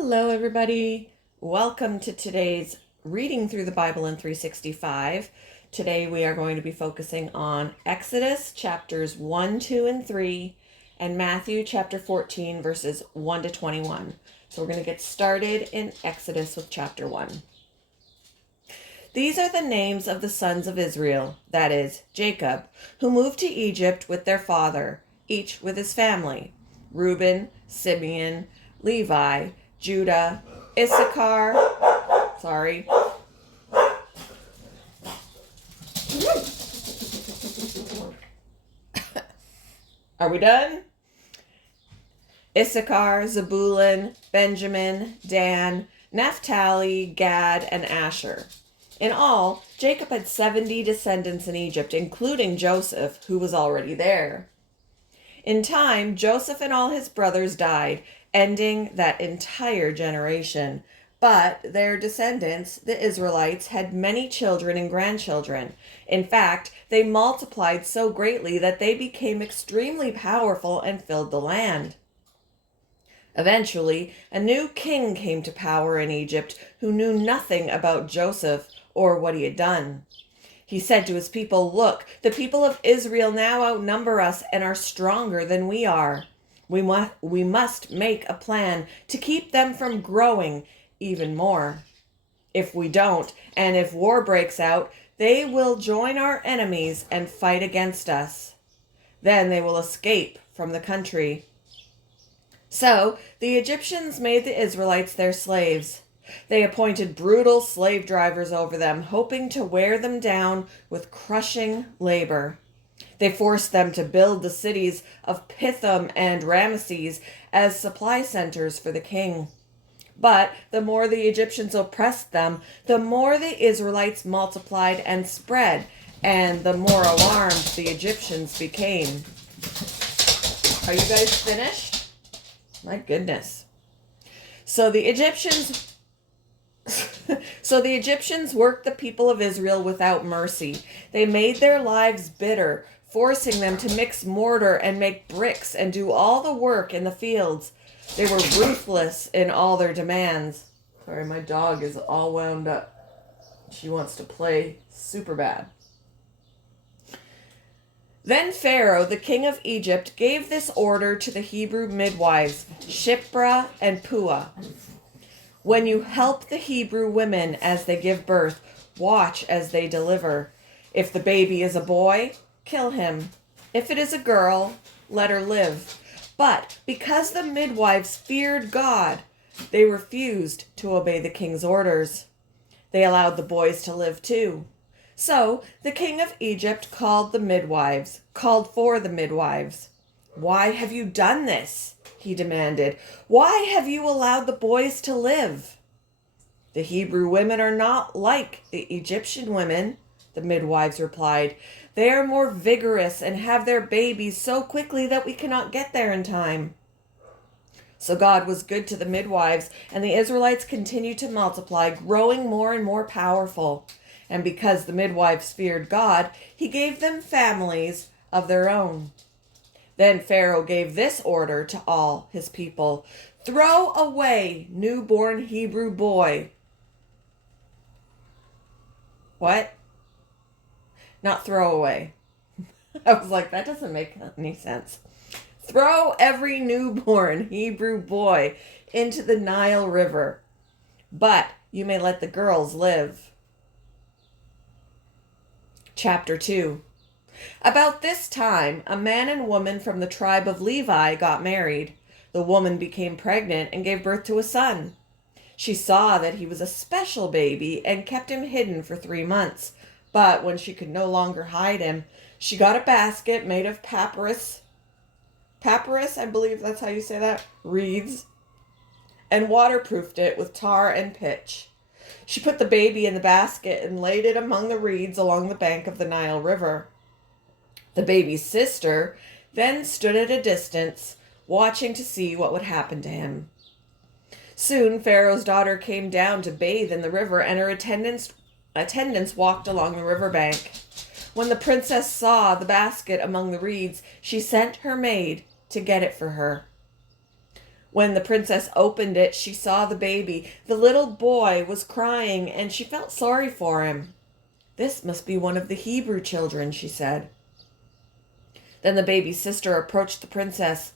Hello, everybody. Welcome to today's Reading Through the Bible in 365. Today we are going to be focusing on Exodus chapters 1, 2, and 3, and Matthew chapter 14, verses 1 to 21. So we're going to get started in Exodus with chapter 1. These are the names of the sons of Israel, that is, Jacob, who moved to Egypt with their father, each with his family: Reuben, Simeon, Levi, Judah, Issachar, Are we done? Issachar, Zebulun, Benjamin, Dan, Naphtali, Gad, and Asher. In all, Jacob had 70 descendants in Egypt, including Joseph, who was already there. In time, Joseph and all his brothers died, ending that entire generation. But their descendants, the Israelites, had many children and grandchildren. In fact, they multiplied so greatly that they became extremely powerful and filled the land. Eventually, a new king came to power in Egypt who knew nothing about Joseph or what he had done. He said to his people, "Look, the people of Israel now outnumber us and are stronger than we are. We must make a plan to keep them from growing even more. If we don't, and if war breaks out, they will join our enemies and fight against us. Then they will escape from the country." So the Egyptians made the Israelites their slaves. They appointed brutal slave drivers over them, hoping to wear them down with crushing labor. They forced them to build the cities of Pithom and Ramesses as supply centers for the king. But the more the Egyptians oppressed them, the more the Israelites multiplied and spread, and the more alarmed the Egyptians became. Are you guys finished? My goodness. So the Egyptians worked the people of Israel without mercy. They made their lives bitter, forcing them to mix mortar and make bricks and do all the work in the fields. They were ruthless in all their demands. Sorry, my dog is all wound up. She wants to play super bad. Then Pharaoh, the king of Egypt, gave this order to the Hebrew midwives, Shiphrah and Puah. "When you help the Hebrew women as they give birth, watch as they deliver. If the baby is a boy, kill him. If it is a girl, let her live." But because the midwives feared God, they refused to obey the king's orders. They allowed the boys to live too. So the king of Egypt called for the midwives. "Why have you done this?" he demanded. "Why have you allowed the boys to live?" "The Hebrew women are not like the Egyptian women," the midwives replied. "They are more vigorous and have their babies so quickly that we cannot get there in time." So God was good to the midwives, and the Israelites continued to multiply, growing more and more powerful. And because the midwives feared God, he gave them families of their own. Then Pharaoh gave this order to all his people: "Throw away newborn Hebrew boy." What? Not throw away. I was like, that doesn't make any sense. "Throw every newborn Hebrew boy into the Nile River, but you may let the girls live." Chapter 2. About this time, a man and woman from the tribe of Levi got married. The woman became pregnant and gave birth to a son. She saw that he was a special baby and kept him hidden for 3 months. But when she could no longer hide him, she got a basket made of papyrus, I believe that's how you say that, reeds, and waterproofed it with tar and pitch. She put the baby in the basket and laid it among the reeds along the bank of the Nile River. The baby's sister then stood at a distance, watching to see what would happen to him. Soon Pharaoh's daughter came down to bathe in the river, and her attendants walked along the riverbank. When the princess saw the basket among the reeds, she sent her maid to get it for her. When the princess opened it, she saw the baby. The little boy was crying, and she felt sorry for him. "This must be one of the Hebrew children," she said. Then the baby's sister approached the princess.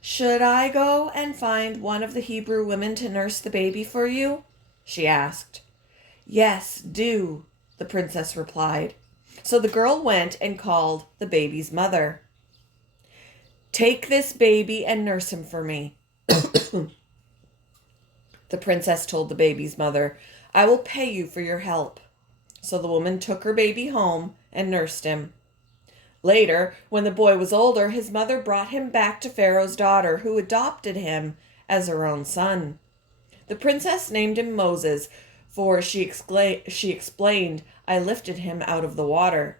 "Should I go and find one of the Hebrew women to nurse the baby for you?" she asked. "Yes, do," the princess replied. So the girl went and called the baby's mother. "Take this baby and nurse him for me," the princess told the baby's mother. "I will pay you for your help." So the woman took her baby home and nursed him. Later, when the boy was older, his mother brought him back to Pharaoh's daughter, who adopted him as her own son. The princess named him Moses, for she explained, "I lifted him out of the water."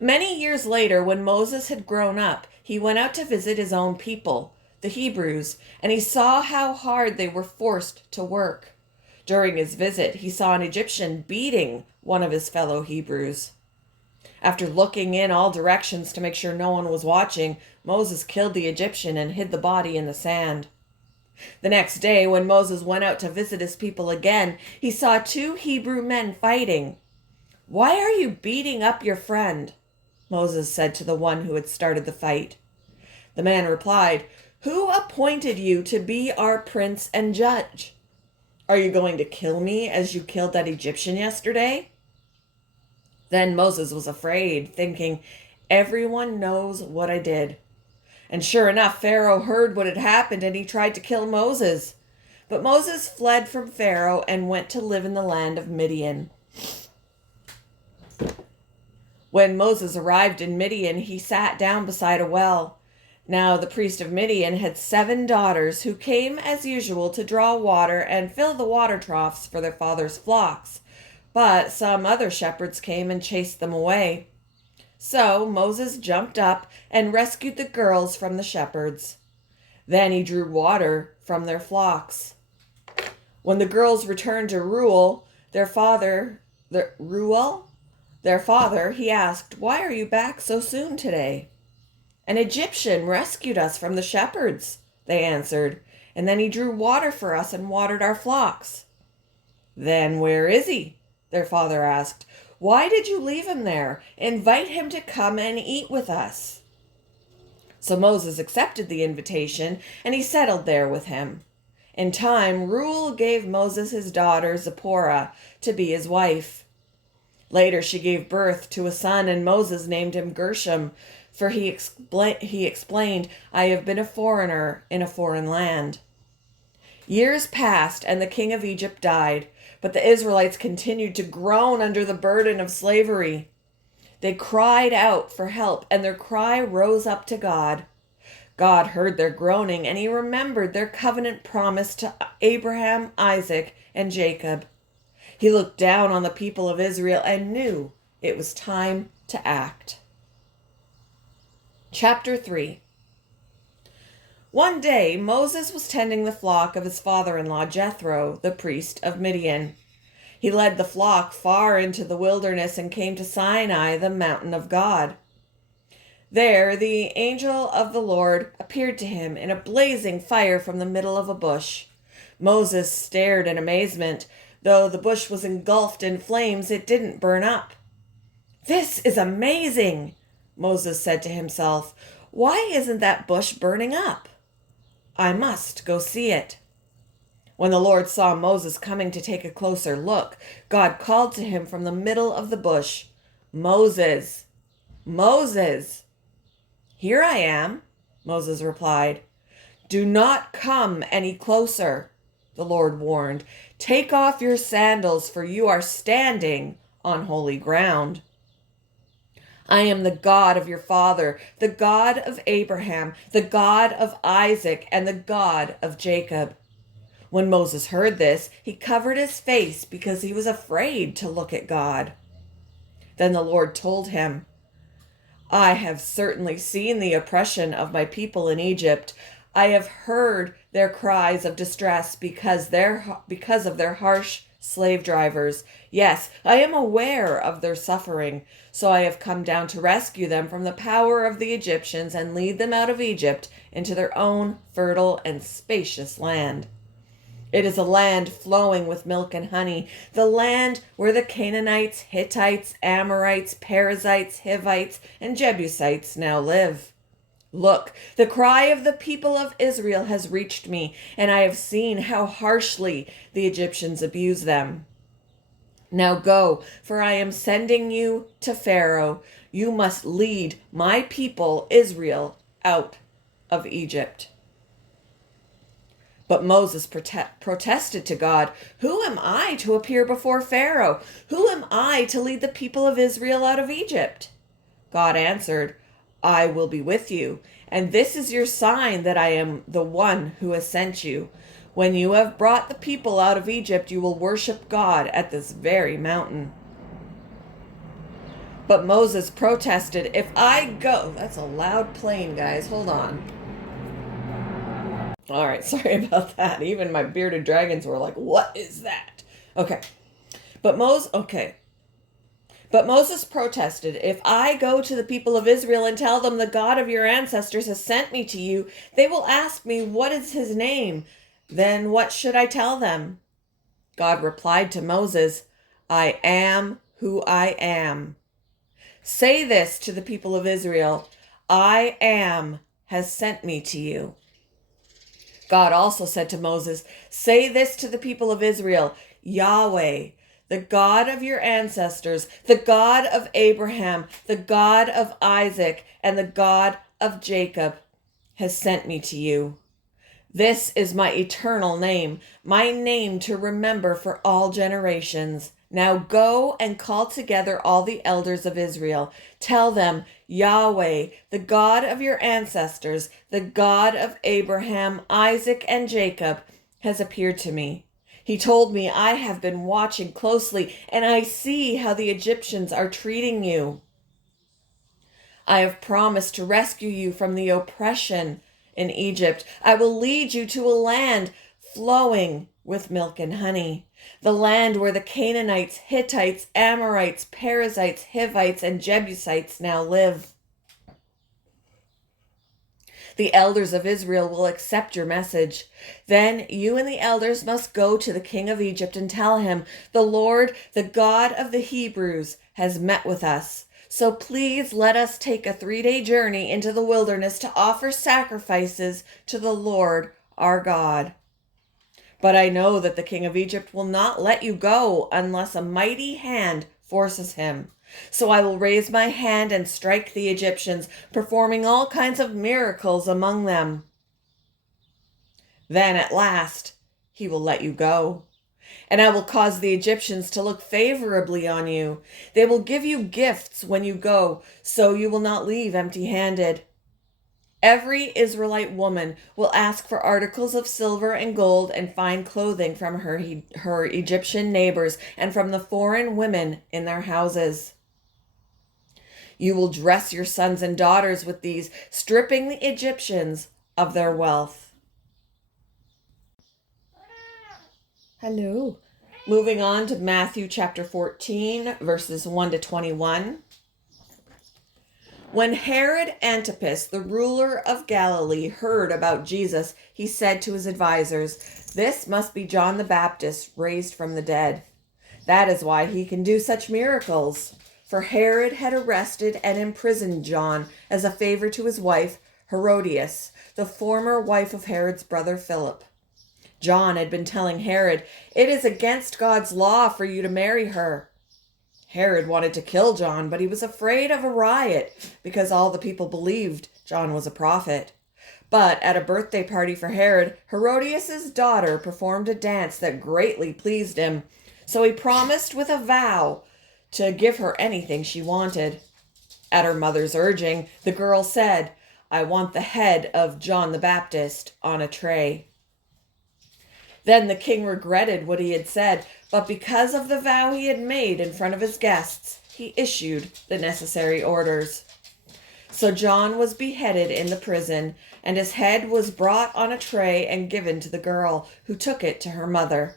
Many years later, when Moses had grown up, he went out to visit his own people, the Hebrews, and he saw how hard they were forced to work. During his visit, he saw an Egyptian beating one of his fellow Hebrews. After looking in all directions to make sure no one was watching, Moses killed the Egyptian and hid the body in the sand. The next day, when Moses went out to visit his people again, he saw two Hebrew men fighting. "Why are you beating up your friend?" Moses said to the one who had started the fight. The man replied, "Who appointed you to be our prince and judge? Are you going to kill me as you killed that Egyptian yesterday?" Then Moses was afraid, thinking, "Everyone knows what I did." And sure enough, Pharaoh heard what had happened and he tried to kill Moses. But Moses fled from Pharaoh and went to live in the land of Midian. When Moses arrived in Midian, he sat down beside a well. Now the priest of Midian had 7 daughters who came as usual to draw water and fill the water troughs for their father's flocks. But some other shepherds came and chased them away. So Moses jumped up and rescued the girls from the shepherds. Then he drew water from their flocks. When the girls returned to Reuel, their father, he asked, "Why are you back so soon today?" "An Egyptian rescued us from the shepherds," they answered, "and then he drew water for us and watered our flocks." "Then where is he?" their father asked. "Why did you leave him there? Invite him to come and eat with us." So Moses accepted the invitation, and he settled there with him. In time, Reuel gave Moses his daughter Zipporah to be his wife. Later she gave birth to a son, and Moses named him Gershom, for he explained, "I have been a foreigner in a foreign land." Years passed, and the king of Egypt died, but the Israelites continued to groan under the burden of slavery. They cried out for help, and their cry rose up to God. God heard their groaning, and he remembered their covenant promise to Abraham, Isaac, and Jacob. He looked down on the people of Israel and knew it was time to act. Chapter 3. One day, Moses was tending the flock of his father-in-law Jethro, the priest of Midian. He led the flock far into the wilderness and came to Sinai, the mountain of God. There, the angel of the Lord appeared to him in a blazing fire from the middle of a bush. Moses stared in amazement. Though the bush was engulfed in flames, it didn't burn up. "This is amazing," Moses said to himself. "Why isn't that bush burning up? I must go see it." When the Lord saw Moses coming to take a closer look, God called to him from the middle of the bush, "Moses, Moses." "Here I am," Moses replied. "Do not come any closer," the Lord warned. "Take off your sandals, for you are standing on holy ground. I am the God of your father, the God of Abraham, the God of Isaac, and the God of Jacob." When Moses heard this, he covered his face because he was afraid to look at God. Then the Lord told him, "I have certainly seen the oppression of my people in Egypt. I have heard their cries of distress because of their harsh slave drivers. Yes, I am aware of their suffering, so I have come down to rescue them from the power of the Egyptians and lead them out of Egypt into their own fertile and spacious land. It is a land flowing with milk and honey, the land where the Canaanites, Hittites, Amorites, Perizzites, Hivites, and Jebusites now live. Look, the cry of the people of Israel has reached me, and I have seen how harshly the Egyptians abuse them. Now go, for I am sending you to Pharaoh. You must lead my people, Israel, out of Egypt. But Moses protested to God, "Who am I to appear before Pharaoh? Who am I to lead the people of Israel out of Egypt?" God answered, "I will be with you, and this is your sign that I am the one who has sent you. When you have brought the people out of Egypt, you will worship God at this very mountain." But Moses protested, "If I go..." That's a loud plane, guys. Hold on. All right, sorry about that. Even my bearded dragons were like, "What is that?" Okay. But Moses protested, "If I go to the people of Israel and tell them the God of your ancestors has sent me to you, they will ask me, 'What is his name?' Then what should I tell them?" God replied to Moses, "I am who I am. Say this to the people of Israel, 'I am has sent me to you.'" God also said to Moses, "Say this to the people of Israel, 'Yahweh, the God of your ancestors, the God of Abraham, the God of Isaac, and the God of Jacob, has sent me to you. This is my eternal name, my name to remember for all generations. Now go and call together all the elders of Israel. Tell them, 'Yahweh, the God of your ancestors, the God of Abraham, Isaac, and Jacob, has appeared to me. He told me, I have been watching closely, and I see how the Egyptians are treating you. I have promised to rescue you from the oppression in Egypt. I will lead you to a land flowing with milk and honey, the land where the Canaanites, Hittites, Amorites, Perizzites, Hivites, and Jebusites now live. The elders of Israel will accept your message. Then you and the elders must go to the king of Egypt and tell him, 'The Lord, the God of the Hebrews, has met with us. So please let us take a 3-day journey into the wilderness to offer sacrifices to the Lord our God.' But I know that the king of Egypt will not let you go unless a mighty hand forces him. So I will raise my hand and strike the Egyptians, performing all kinds of miracles among them. Then at last he will let you go. And I will cause the Egyptians to look favorably on you. They will give you gifts when you go, so you will not leave empty-handed. Every Israelite woman will ask for articles of silver and gold and fine clothing from her Egyptian neighbors and from the foreign women in their houses. You will dress your sons and daughters with these, stripping the Egyptians of their wealth." Hello. Moving on to Matthew chapter 14, verses 1 to 21. When Herod Antipas, the ruler of Galilee, heard about Jesus, he said to his advisors, "This must be John the Baptist raised from the dead. That is why he can do such miracles." For Herod had arrested and imprisoned John as a favor to his wife, Herodias, the former wife of Herod's brother Philip. John had been telling Herod, "It is against God's law for you to marry her." Herod wanted to kill John, but he was afraid of a riot because all the people believed John was a prophet. But at a birthday party for Herod, Herodias' daughter performed a dance that greatly pleased him. So he promised with a vow to give her anything she wanted. At her mother's urging, the girl said, "I want the head of John the Baptist on a tray." Then the king regretted what he had said, but because of the vow he had made in front of his guests, he issued the necessary orders. So John was beheaded in the prison, and his head was brought on a tray and given to the girl, who took it to her mother.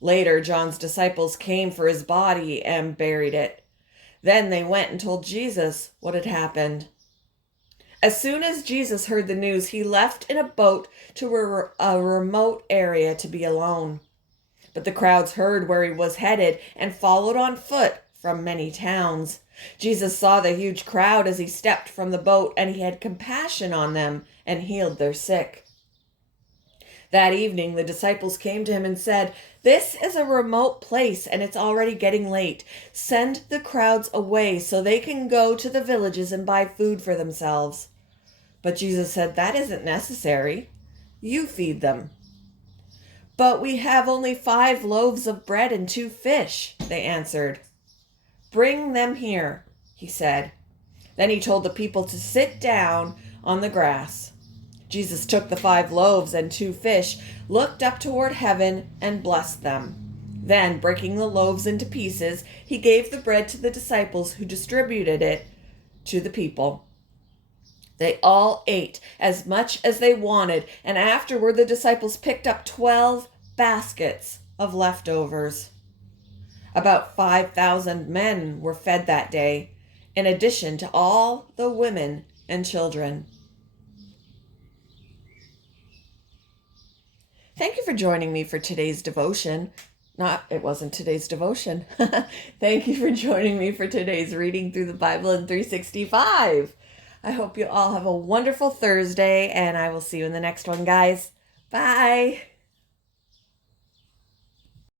Later, John's disciples came for his body and buried it. Then they went and told Jesus what had happened. As soon as Jesus heard the news, he left in a boat to a remote area to be alone. But the crowds heard where he was headed and followed on foot from many towns. Jesus saw the huge crowd as he stepped from the boat, and he had compassion on them and healed their sick. That evening, the disciples came to him and said, "This is a remote place and it's already getting late. Send the crowds away so they can go to the villages and buy food for themselves." But Jesus said, "That isn't necessary. You feed them." "But we have only 5 loaves of bread and 2 fish," they answered. "Bring them here," he said. Then he told the people to sit down on the grass. Jesus took the 5 loaves and 2 fish, looked up toward heaven, and blessed them. Then, breaking the loaves into pieces, he gave the bread to the disciples, who distributed it to the people. They all ate as much as they wanted, and afterward the disciples picked up 12 baskets of leftovers. About 5,000 men were fed that day, in addition to all the women and children. Thank you for joining me for today's devotion. It wasn't today's devotion. Thank you for joining me for today's reading through the Bible in 365. I hope you all have a wonderful Thursday, and I will see you in the next one, guys. Bye.